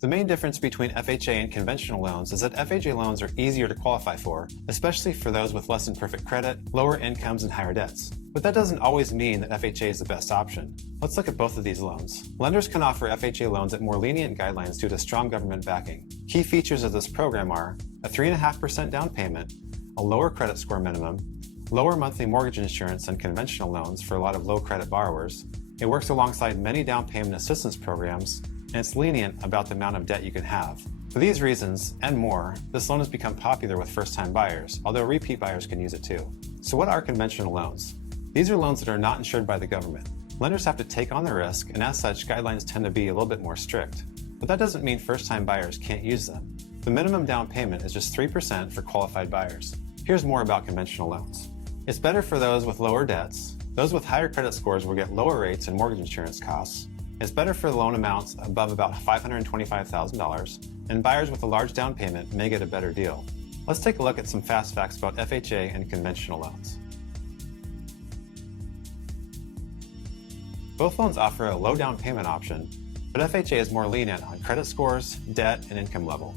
The main difference between FHA and conventional loans is that FHA loans are easier to qualify for, especially for those with less than perfect credit, lower incomes, and higher debts. But that doesn't always mean that FHA is the best option. Let's look at both of these loans. Lenders can offer FHA loans at more lenient guidelines due to strong government backing. Key features of this program are a 3.5% down payment, a lower credit score minimum, lower monthly mortgage insurance than conventional loans for a lot of low credit borrowers. It works alongside many down payment assistance programs, and it's lenient about the amount of debt you can have. For these reasons, and more, this loan has become popular with first-time buyers, although repeat buyers can use it too. So what are conventional loans? These are loans that are not insured by the government. Lenders have to take on the risk, and as such, guidelines tend to be a little bit more strict. But that doesn't mean first-time buyers can't use them. The minimum down payment is just 3% for qualified buyers. Here's more about conventional loans. It's better for those with lower debts. Those with higher credit scores will get lower rates and mortgage insurance costs. It's better for loan amounts above about $525,000, and buyers with a large down payment may get a better deal. Let's take a look at some fast facts about FHA and conventional loans. Both loans offer a low down payment option, but FHA is more lenient on credit scores, debt, and income level.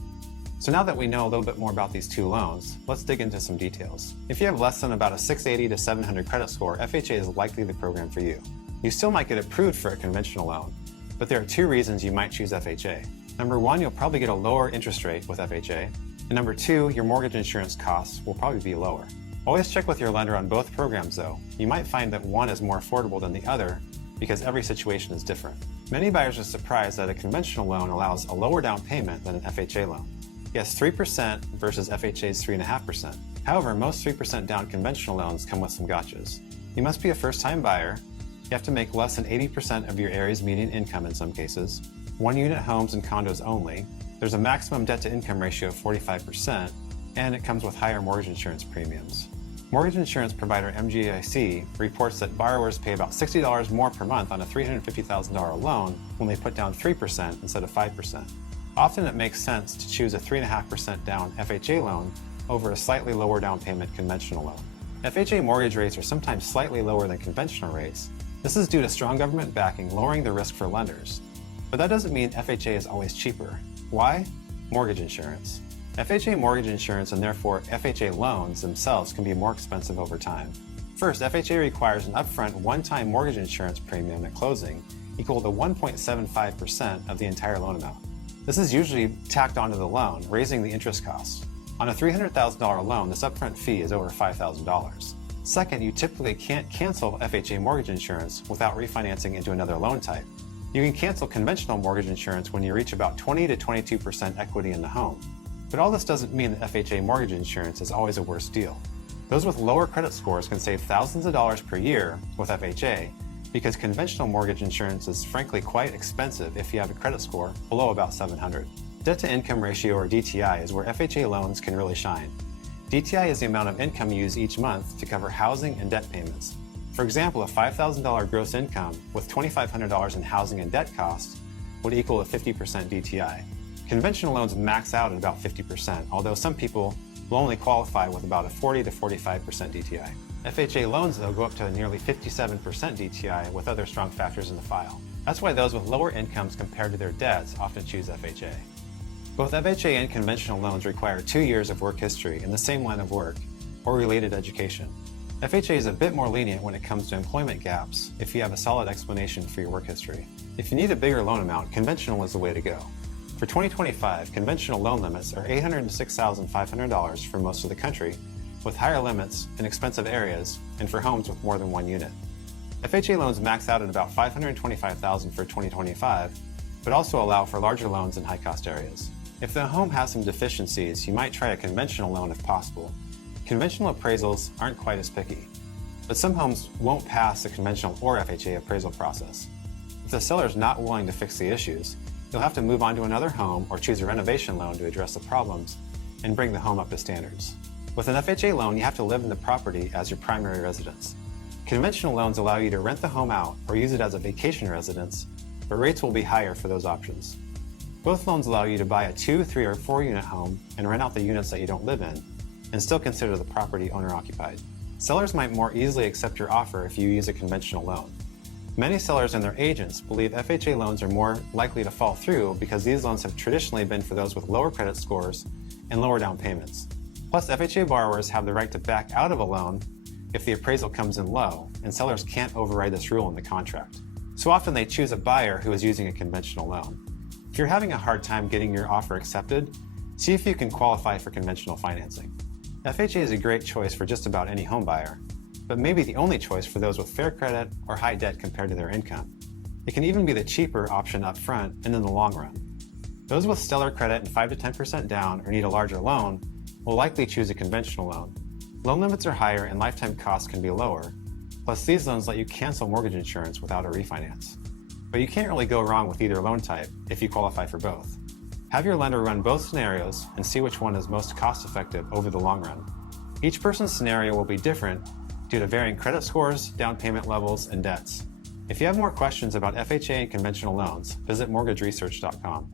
So now that we know a little bit more about these two loans, let's dig into some details. If you have less than about a 680 to 700 credit score, FHA is likely the program for you. You still might get approved for a conventional loan, but there are two reasons you might choose FHA. Number one, you'll probably get a lower interest rate with FHA, and number two, your mortgage insurance costs will probably be lower. Always check with your lender on both programs though. You might find that one is more affordable than the other because every situation is different. Many buyers are surprised that a conventional loan allows a lower down payment than an FHA loan. Yes, 3% versus FHA's 3.5%. However, most 3% down conventional loans come with some gotchas. You must be a first-time buyer. You have to make less than 80% of your area's median income in some cases. One-unit homes and condos only. There's a maximum debt-to-income ratio of 45%, and it comes with higher mortgage insurance premiums. Mortgage insurance provider MGIC reports that borrowers pay about $60 more per month on a $350,000 loan when they put down 3% instead of 5%. Often it makes sense to choose a 3.5% down FHA loan over a slightly lower down payment conventional loan. FHA mortgage rates are sometimes slightly lower than conventional rates. This is due to strong government backing, lowering the risk for lenders. But that doesn't mean FHA is always cheaper. Why? Mortgage insurance. FHA mortgage insurance and therefore FHA loans themselves can be more expensive over time. First, FHA requires an upfront one-time mortgage insurance premium at closing equal to 1.75% of the entire loan amount. This is usually tacked onto the loan, raising the interest costs. On a $300,000 loan, this upfront fee is over $5,000. Second, you typically can't cancel FHA mortgage insurance without refinancing into another loan type. You can cancel conventional mortgage insurance when you reach about 20 to 22% equity in the home. But all this doesn't mean that FHA mortgage insurance is always a worse deal. Those with lower credit scores can save thousands of dollars per year with FHA because conventional mortgage insurance is frankly quite expensive if you have a credit score below about 700. Debt-to-income ratio, or DTI, is where FHA loans can really shine. DTI is the amount of income you use each month to cover housing and debt payments. For example, a $5,000 gross income with $2,500 in housing and debt costs would equal a 50% DTI. Conventional loans max out at about 50%, although some people will only qualify with about a 40 to 45% DTI. FHA loans, though, go up to nearly 57% DTI with other strong factors in the file. That's why those with lower incomes compared to their debts often choose FHA. Both FHA and conventional loans require 2 years of work history in the same line of work or related education. FHA is a bit more lenient when it comes to employment gaps if you have a solid explanation for your work history. If you need a bigger loan amount, conventional is the way to go. For 2025, conventional loan limits are $806,500 for most of the country, with higher limits in expensive areas and for homes with more than one unit. FHA loans max out at about $525,000 for 2025, but also allow for larger loans in high-cost areas. If the home has some deficiencies, you might try a conventional loan if possible. Conventional appraisals aren't quite as picky, but some homes won't pass the conventional or FHA appraisal process. If the seller is not willing to fix the issues, you'll have to move on to another home or choose a renovation loan to address the problems and bring the home up to standards. With an FHA loan, you have to live in the property as your primary residence. Conventional loans allow you to rent the home out or use it as a vacation residence, but rates will be higher for those options. Both loans allow you to buy a 2, 3, or 4 unit home and rent out the units that you don't live in, and still consider the property owner-occupied. Sellers might more easily accept your offer if you use a conventional loan. Many sellers and their agents believe FHA loans are more likely to fall through because these loans have traditionally been for those with lower credit scores and lower down payments. Plus, FHA borrowers have the right to back out of a loan if the appraisal comes in low, and sellers can't override this rule in the contract. So often they choose a buyer who is using a conventional loan. If you're having a hard time getting your offer accepted, see if you can qualify for conventional financing. FHA is a great choice for just about any home buyer, but maybe the only choice for those with fair credit or high debt compared to their income. It can even be the cheaper option up front and in the long run. Those with stellar credit and 5 to 10% down or need a larger loan will likely choose a conventional loan. Loan limits are higher and lifetime costs can be lower. Plus, these loans let you cancel mortgage insurance without a refinance. But you can't really go wrong with either loan type if you qualify for both. Have your lender run both scenarios and see which one is most cost-effective over the long run. Each person's scenario will be different due to varying credit scores, down payment levels, and debts. If you have more questions about FHA and conventional loans, visit mortgageresearch.com.